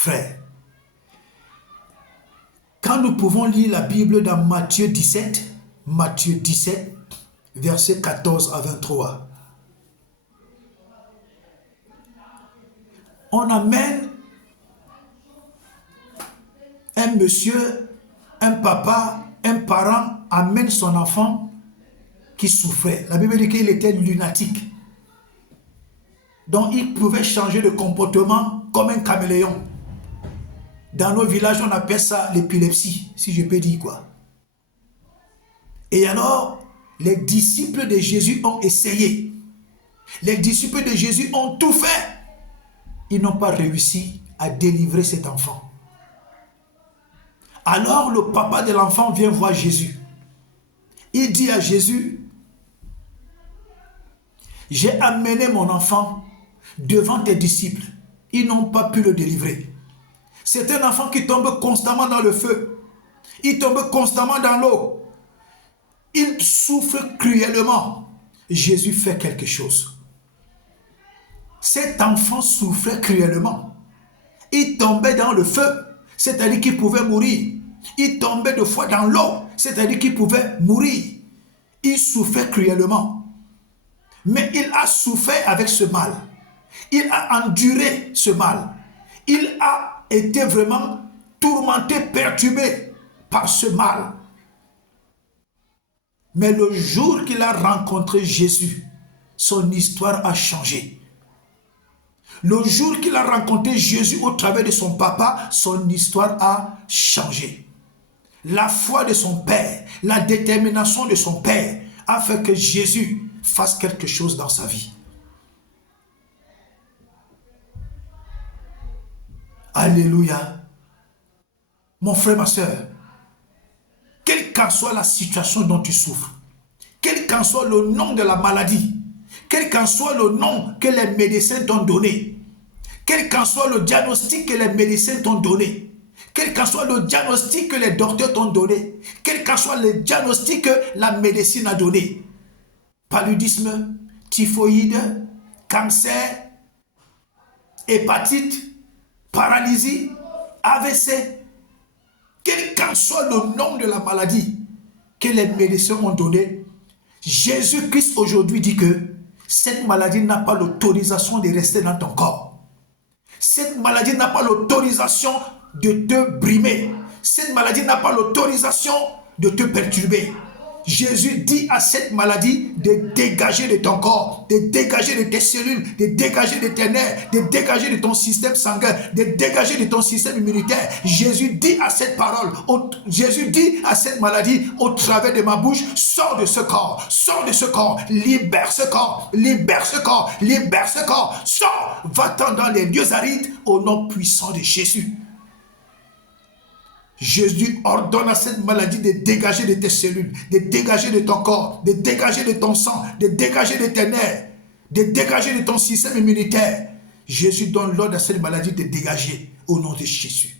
frères. Quand nous pouvons lire la Bible dans Matthieu 17, versets 14 à 23, on amène un monsieur, un papa, un parent amène son enfant qui souffrait. La Bible dit qu'il était lunatique. Donc il pouvait changer de comportement comme un caméléon. Dans nos villages, on appelle ça l'épilepsie, si je peux dire quoi. Et alors, les disciples de Jésus ont essayé. Les disciples de Jésus ont tout fait. Ils n'ont pas réussi à délivrer cet enfant. Alors le papa de l'enfant vient voir Jésus. Il dit à Jésus, j'ai amené mon enfant devant tes disciples. Ils n'ont pas pu le délivrer. C'est un enfant qui tombe constamment dans le feu. Il tombe constamment dans l'eau. Il souffre cruellement. Jésus fait quelque chose. Cet enfant souffrait cruellement. Il tombait dans le feu, c'est-à-dire qu'il pouvait mourir. Il tombait deux fois dans l'eau, c'est-à-dire qu'il pouvait mourir. Il souffrait cruellement. Mais il a souffert avec ce mal. Il a enduré ce mal. Il a été vraiment tourmenté, perturbé par ce mal. Mais le jour qu'il a rencontré Jésus, son histoire a changé. Le jour qu'il a rencontré Jésus au travers de son papa, son histoire a changé. La foi de son père, la détermination de son père a fait que Jésus fasse quelque chose dans sa vie. Alléluia. Mon frère, ma soeur, quelle qu'en soit la situation dont tu souffres, quel qu'en soit le nom de la maladie, quel qu'en soit le nom que les médecins t'ont donné, quel qu'en soit le diagnostic que les médecins t'ont donné, quel qu'en soit le diagnostic que les docteurs t'ont donné, quel qu'en soit le diagnostic que la médecine a donné, paludisme, typhoïde, cancer, hépatite, paralysie, AVC, quel qu'en soit le nom de la maladie que les médecins ont donné, Jésus-Christ aujourd'hui dit que cette maladie n'a pas l'autorisation de rester dans ton corps. Cette maladie n'a pas l'autorisation de te brimer. Cette maladie n'a pas l'autorisation de te perturber. Jésus dit à cette maladie de dégager de ton corps, de dégager de tes cellules, de dégager de tes nerfs, de dégager de ton système sanguin, de dégager de ton système immunitaire. Jésus dit à cette parole, Jésus dit à cette maladie au travers de ma bouche, sors de ce corps, libère ce corps, libère ce corps, libère ce corps, sors, va-t'en dans les lieux arides au nom puissant de Jésus. Jésus ordonne à cette maladie de dégager de tes cellules, de dégager de ton corps, de dégager de ton sang, de dégager de tes nerfs, de dégager de ton système immunitaire. Jésus donne l'ordre à cette maladie de dégager au nom de Jésus.